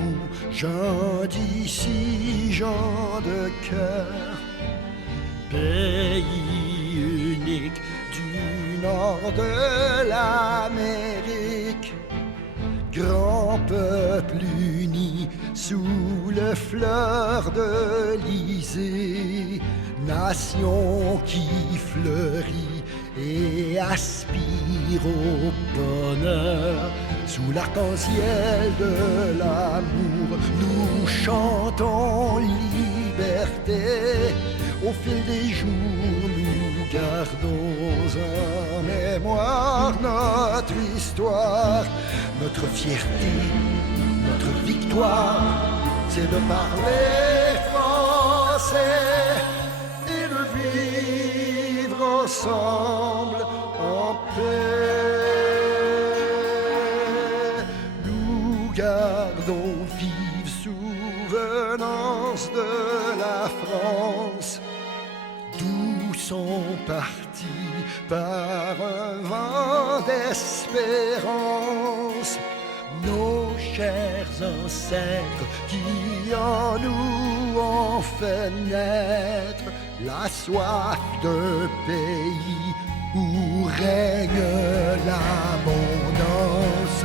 nous, gens d'ici, gens de cœur, pays unique du nord de l'Amérique, grand peuple uni sous le fleur de l'Élysée, nation qui fleurit et aspire au bonheur. Sous l'arc-en-ciel de l'amour, nous chantons liberté. Au fil des jours, nous gardons en mémoire notre histoire, notre fierté, notre victoire, c'est de parler français et de vivre ensemble en paix. Nous gardons vive souvenance de la France, d'où sont partis par un vent d'espérance nos chers ancêtres qui en nous ont fait naître la soif d'un pays où règne l'abondance.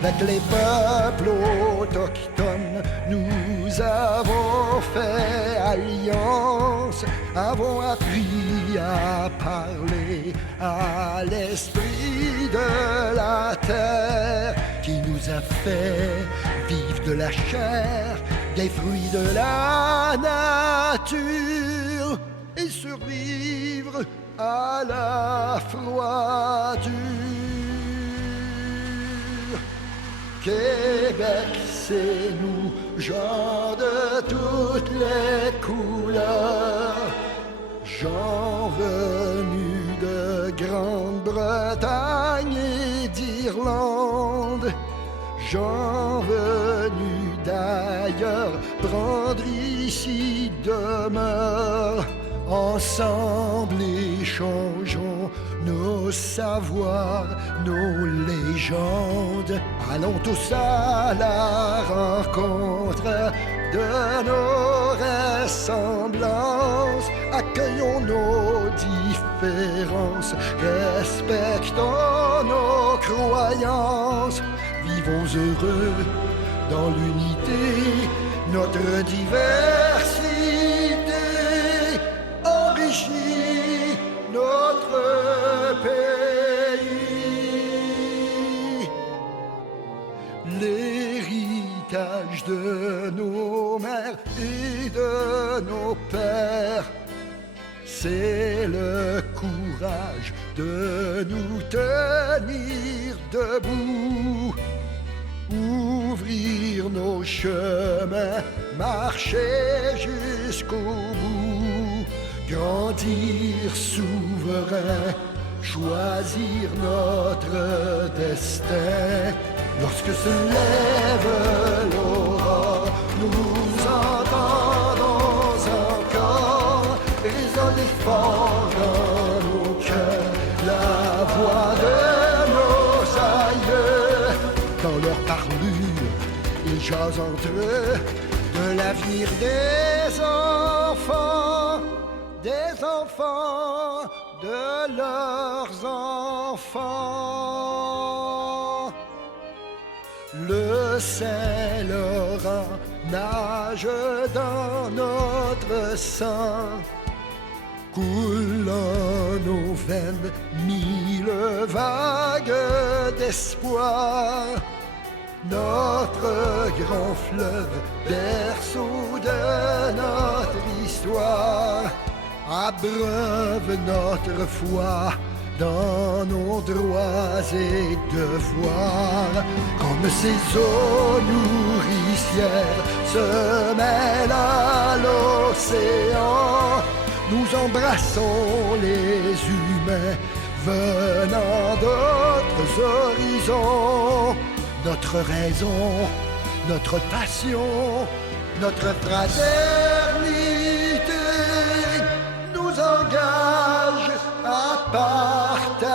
Avec les peuples autochtones, nous avons fait alliance, avons appris à parler à l'esprit de la terre qui nous a fait vivre de la chair, des fruits de la nature et survivre à la froidure. Québec, c'est nous, gens de toutes les couleurs, gens venus de Grande-Bretagne et d'Irlande, gens venus d'ailleurs prendre ici demeure. Ensemble échangeons nos savoirs, nos légendes. Allons tous à la rencontre de nos ressemblances. Accueillons nos différences, respectons nos croyances. Vivons heureux dans l'unité, notre diversité enrichit notre pays. L'héritage de nos mères et de nos pères, c'est le courage de nous tenir debout. Ouvrir nos chemins, marcher jusqu'au bout, grandir souverain, choisir notre destin. Lorsque se lève l'aurore, nous entendons encore résonner fort dans nos cœurs la voix de nos aïeux. Dans leur parlure, ils jasent entre eux de l'avenir des enfants de leurs enfants. Le Saint-Laurent nage dans notre sang, coule en nos veines mille vagues d'espoir. Notre grand fleuve, berceau de notre histoire, abreuve notre foi dans nos droits et devoirs. Comme ces eaux nourricières se mêlent à l'océan, nous embrassons les humains venant d'autres horizons. Notre raison, notre passion, notre fraternité nous engage à partager.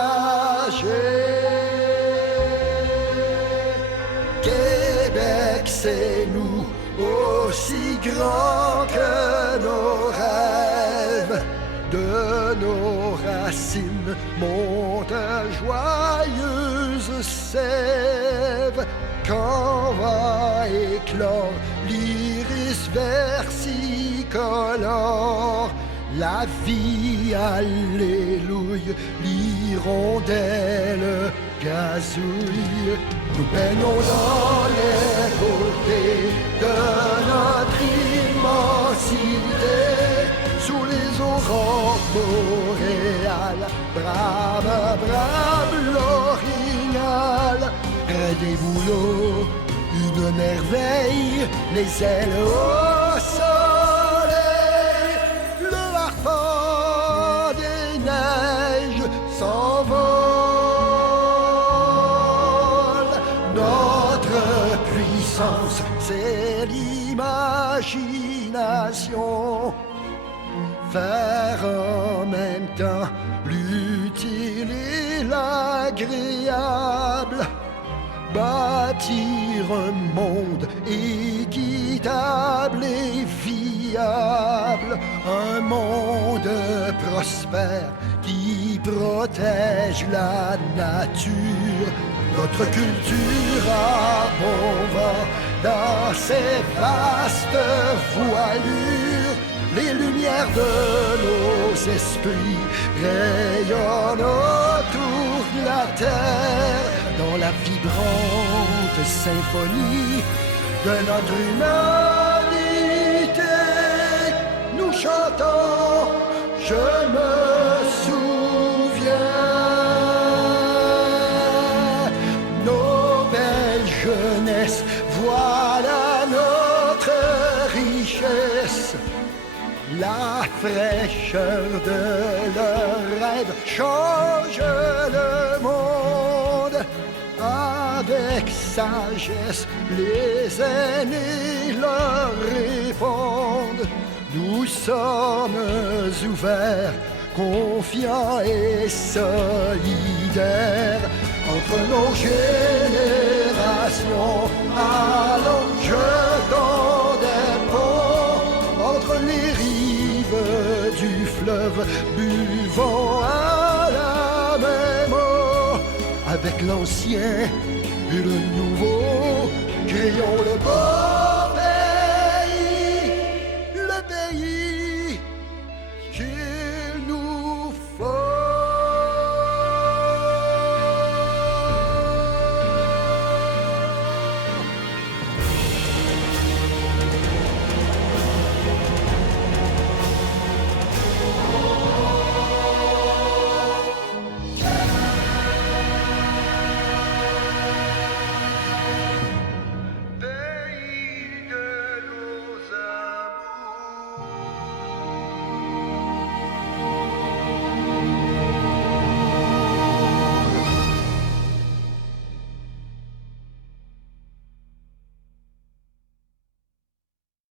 Québec, laissez-nous aussi grands que nos rêves. De nos racines monte joyeuse sève, quand va éclore l'iris versicolore. La vie, alléluia, l'hirondelle gazouille. Nous baignons dans les beautés de notre immensité, sous les aurores boréales, brave, brave l'orignal. Près des bouleaux, une merveille, les ailes au soleil. Le harpon des neiges s'envole. Notre puissance, c'est l'imagination. Faire en même temps l'utile et l'agréable. Bâtir un monde équitable et viable. Un monde prospère qui protège la nature. Notre culture a bon vent dans ses vastes voilures. Les lumières de nos esprits rayonnent autour de la terre, dans la vibrante symphonie de notre humanité. Nous chantons, je me souviens, nos belles jeunesses, voilà notre richesse. La fraîcheur de leurs rêves change le monde. Avec sagesse, les aînés leur répondent. Nous sommes ouverts, confiants et solidaires. Entre nos générations, allons jetons des ponts. Entre les rives du fleuve, buvons à la même eau. Avec l'ancien et le nouveau, créons le beau.